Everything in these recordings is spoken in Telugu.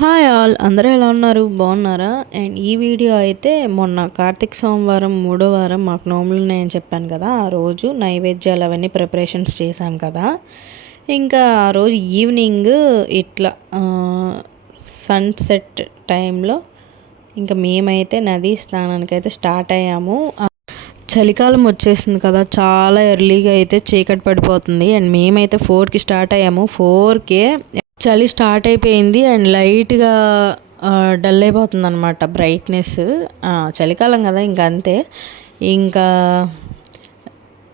హాయ్ ఆల్ అందరూ ఎలా ఉన్నారు? బాగున్నారా? అండ్ ఈ వీడియో అయితే మొన్న కార్తీక సోమవారం మూడో వారం మాకు నోములు ఉన్నాయని చెప్పాను కదా ఆ రోజు నైవేద్యాలు అవన్నీ ప్రిపరేషన్స్ చేశాం కదా. ఇంకా ఆ రోజు ఈవినింగ్ ఇట్లా సన్సెట్ టైంలో ఇంకా మేమైతే నదీ స్నానానికి అయితే స్టార్ట్ అయ్యాము. చలికాలం వచ్చేసింది కదా చాలా ఎర్లీగా అయితే చీకటి పడిపోతుంది. అండ్ మేమైతే ఫోర్కి స్టార్ట్ అయ్యాము. ఫోర్కే చలి స్టార్ట్ అయిపోయింది అండ్ లైట్గా డల్ అయిపోతుంది అనమాట బ్రైట్నెస్ చలికాలం కదా ఇంకా అంతే. ఇంకా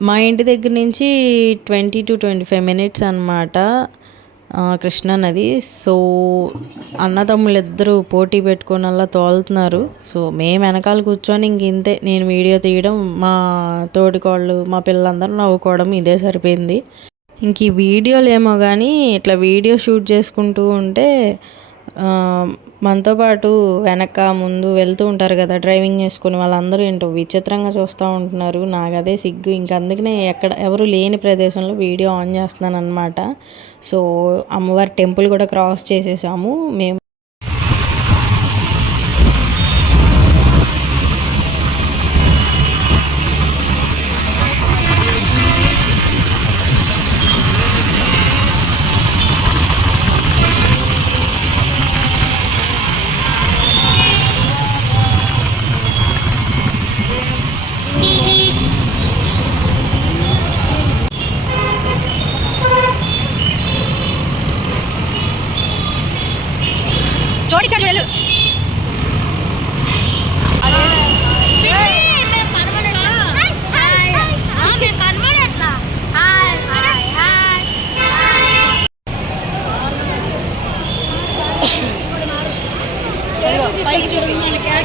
మా ఇంటి దగ్గర నుంచి twenty to twenty five minutes అనమాట కృష్ణా నది. సో అన్నతమ్ములు ఇద్దరు పోటీ పెట్టుకొని అలా తోలుతున్నారు. సో మేము వెనకాల కూర్చొని ఇంక ఇంతే. నేను వీడియో తీయడం మా తోటికోళ్ళు మా పిల్లలందరూ నవ్వుకోవడం ఇదే సరిపోయింది. ఇంక ఈ వీడియోలు ఏమో కానీ ఇట్లా వీడియో షూట్ చేసుకుంటూ ఉంటే మనతో పాటు వెనక ముందు వెళ్తూ ఉంటారు కదా డ్రైవింగ్ చేసుకుని వాళ్ళందరూ ఏంటో విచిత్రంగా చూస్తూ ఉంటున్నారు. నాకు అదే సిగ్గు. ఇంక అందుకనే ఎక్కడ ఎవరు లేని ప్రదేశంలో వీడియో ఆన్ చేస్తున్నాను అనమాట సో అమ్మవారి టెంపుల్ కూడా క్రాస్ చేసేసాము. మేము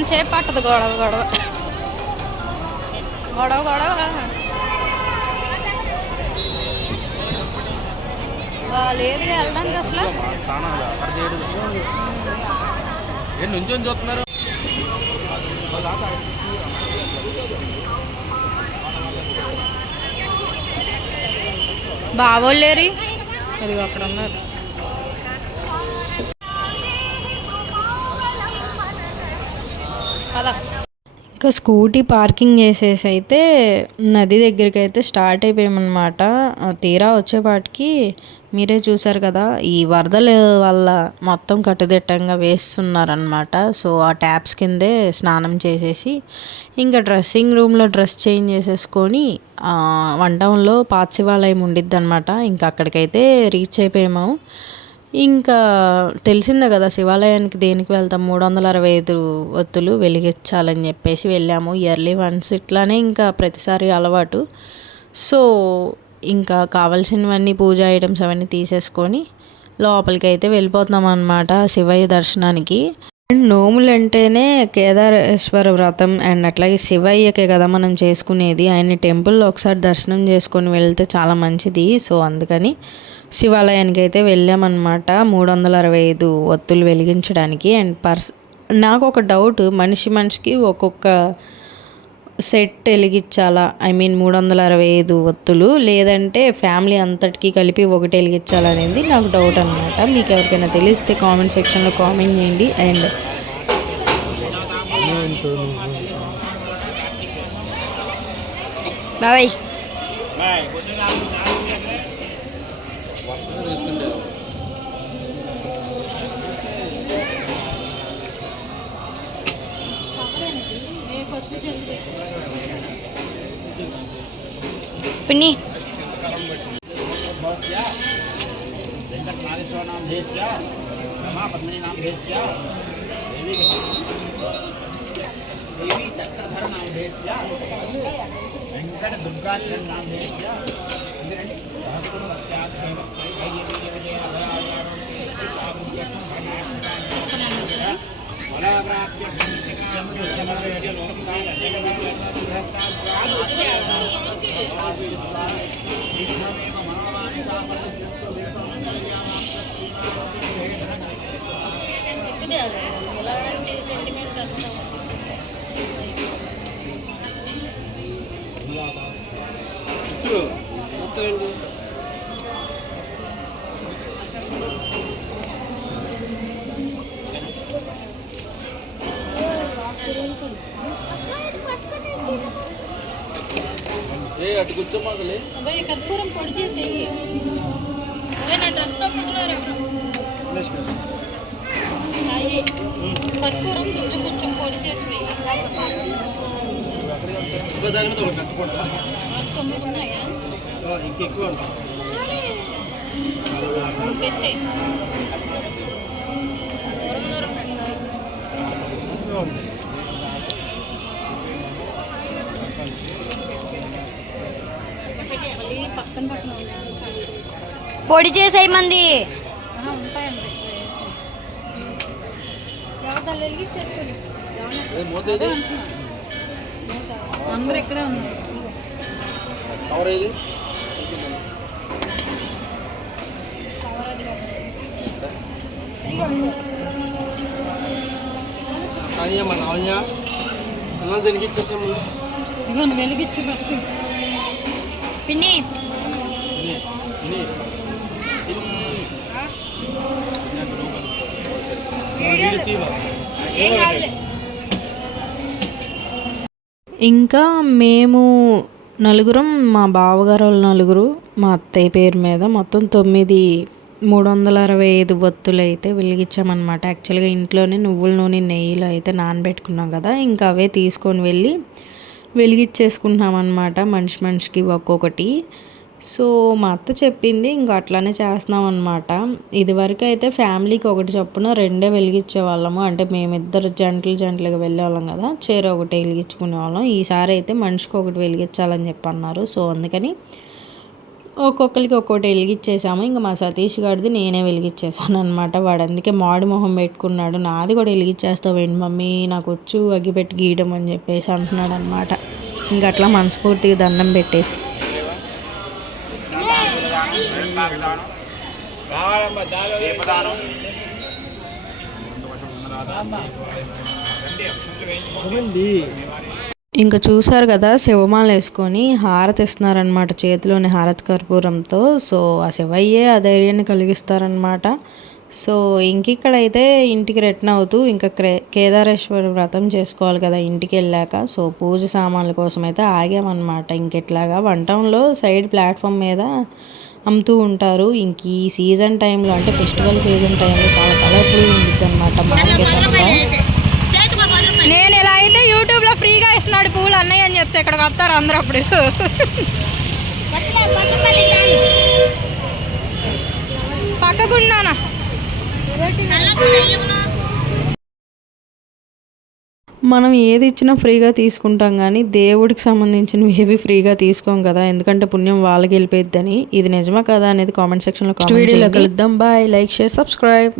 వచ్చినంతసేపు పట్టదు గొడవ గొడవ. గొడవ గొడవ. లేదు వెళ్ళడానికి అసలు. నుంచొని చూస్తున్నారు బావోళ్ళు లేరు. అది అక్కడ ఉన్నారు. ఇంకా స్కూటీ పార్కింగ్ చేసేసి అయితే నది దగ్గరికి అయితే స్టార్ట్ అయిపోయామన్నమాట. తీరా వచ్చేపాటికి మీరే చూసారు కదా ఈ వరదల వల్ల మొత్తం కట్టుదిట్టంగా వేస్తున్నారనమాట సో ఆ ట్యాప్స్ కిందే స్నానం చేసేసి ఇంకా డ్రెస్సింగ్ రూమ్లో డ్రెస్ చేంజ్ చేసేసుకొని వన్ టౌన్లో పాత శివాలయం ఉండిద్ది అనమాట ఇంకా అక్కడికైతే రీచ్ అయిపోయాము. ఇంకా తెలిసిందే కదా శివాలయానికి దేనికి వెళ్తాం? మూడు వందల అరవై ఐదు ఒత్తులు వెలిగించాలని చెప్పేసి వెళ్ళాము. ఇయర్లీ వన్స్ ఇట్లానే ఇంకా ప్రతిసారి అలవాటు. సో ఇంకా కావాల్సినవన్నీ పూజ ఐటమ్స్ అవన్నీ తీసేసుకొని లోపలికి అయితే వెళ్ళిపోతున్నాం అనమాట శివయ్య దర్శనానికి. అండ్ నోములు అంటేనే కేదారేశ్వర వ్రతం అండ్ అట్లాగే శివయ్యకే కదా మనం చేసుకునేది. ఆయన టెంపుల్లో ఒకసారి దర్శనం చేసుకొని వెళ్తే చాలా మంచిది. సో అందుకని శివాలయానికి అయితే వెళ్ళామన్నమాట. మూడు వందల అరవై ఐదు ఒత్తులు వెలిగించడానికి. అండ్ పర్స్ నాకు ఒక డౌట్ మనిషి మనిషికి ఒక్కొక్క సెట్ వెలిగించాలా? ఐ మీన్ మూడు వందల అరవై ఐదు ఒత్తులు లేదంటే ఫ్యామిలీ అంతటికీ కలిపి ఒకటి వెలిగించాలనేది నాకు డౌట్ అనమాట మీకు ఎవరికైనా తెలిస్తే కామెంట్ సెక్షన్లో కామెంట్ చేయండి. And bye. क्या వెంకట దుర్గాచరణ నామ ఏ అటు కూర్చోమాకలే నా డ్రెస్తో కూర్చున్నారు దాని మీద ఒక కష్టపడతా ఇంకెక్కువ పొడి చేసేయి మంది ఏ మోతేది అందరూ ఇక్కడే ఉన్నారు కవర్ ఏది? కానీ మన లావణ్య అన్నం దీనికి ఇచ్చేసాము? ఇవ్వండి వెలిగించి ఫస్ట్. పిన్ని. ఇంకా మేము నలుగురం మా బావగారు వాళ్ళు నలుగురు మా అత్తయ్య పేరు మీద మొత్తం తొమ్మిది మూడు వందల అరవై ఐదు బొత్తులు అయితే వెలిగించామన్నమాట. యాక్చువల్గా ఇంట్లోనే నువ్వుల నూనె నెయ్యిలో అయితే నానబెట్టుకున్నాం కదా ఇంకా అవే తీసుకొని వెళ్ళి వెలిగించేసుకుంటున్నాం అనమాట మనిషి మనిషికి ఒక్కొక్కటి. సో మా అత్త చెప్పింది ఇంకా అట్లానే చేస్తున్నాం అనమాట ఇదివరకు అయితే ఫ్యామిలీకి ఒకటి చొప్పున రెండే వెలిగించే వాళ్ళము అంటే మేమిద్దరు జంటలు జంటలుగా వెళ్ళేవాళ్ళం కదా చీర ఒకటి వెలిగించుకునే వాళ్ళం ఈసారి అయితే మనిషికి ఒకటి వెలిగించాలని చెప్పి అన్నారు సో అందుకని ఒక్కొక్కరికి ఒక్కొక్కటి వెలిగించేసాము. ఇంకా మా సతీష్ గారిది నేనే వెలిగించేసాను అనమాట వాడు అందుకే మాడు మొహం పెట్టుకున్నాడు. నాది కూడా వెలిగించేస్తావు ఏంటి మమ్మీ? నాకు వచ్చు అగ్గిపెట్టి గీయడం అని చెప్పేసి అంటున్నాడు అనమాట ఇంకా అట్లా మనస్ఫూర్తిగా దండం పెట్టేసి దీపదానం ఇంకా చూసారు కదా శివమాల వేసుకొని హారతి ఇస్తున్నారనమాట చేతిలోని హారతి కర్పూరంతో. సో ఆ శివయ్యే ఆ ధైర్యాన్ని కలిగిస్తారనమాట సో ఇంక ఇక్కడైతే ఇంటికి రిటర్న్ అవుతూ ఇంకా క్రే కేదారేశ్వర వ్రతం చేసుకోవాలి కదా ఇంటికి వెళ్ళాక. సో పూజ సామాన్ల కోసం అయితే ఆగామన్నమాట. ఇంకెట్లాగా వన్ టౌన్లో సైడ్ ప్లాట్ఫామ్ మీద అమ్ముతూ ఉంటారు. ఇంక ఈ సీజన్ టైంలో అంటే ఫెస్టివల్ సీజన్ టైంలో చాలా కలర్ఫుల్ ఉంటుంది అనమాట మార్కెట్ అంతా. నేను ఇలా అయితే యూట్యూబ్లో ఫ్రీగా ఇస్తున్నాడు పూలు అన్నయ్య అని చెప్తే ఇక్కడికి వస్తారు అందరూ అప్పుడు. పక్కకున్నానా? మనం ఏది ఇచ్చినా ఫ్రీగా తీసుకుంటాం కానీ దేవుడికి సంబంధించినవి ఏవి ఫ్రీగా తీసుకోం కదా. ఎందుకంటే పుణ్యం వాళ్ళకి వెళ్ళిపోయిద్దని. ఇది నిజమా కదా అనేది కామెంట్ సెక్షన్లో వీడియోలో కలుద్దాం. Bye like share subscribe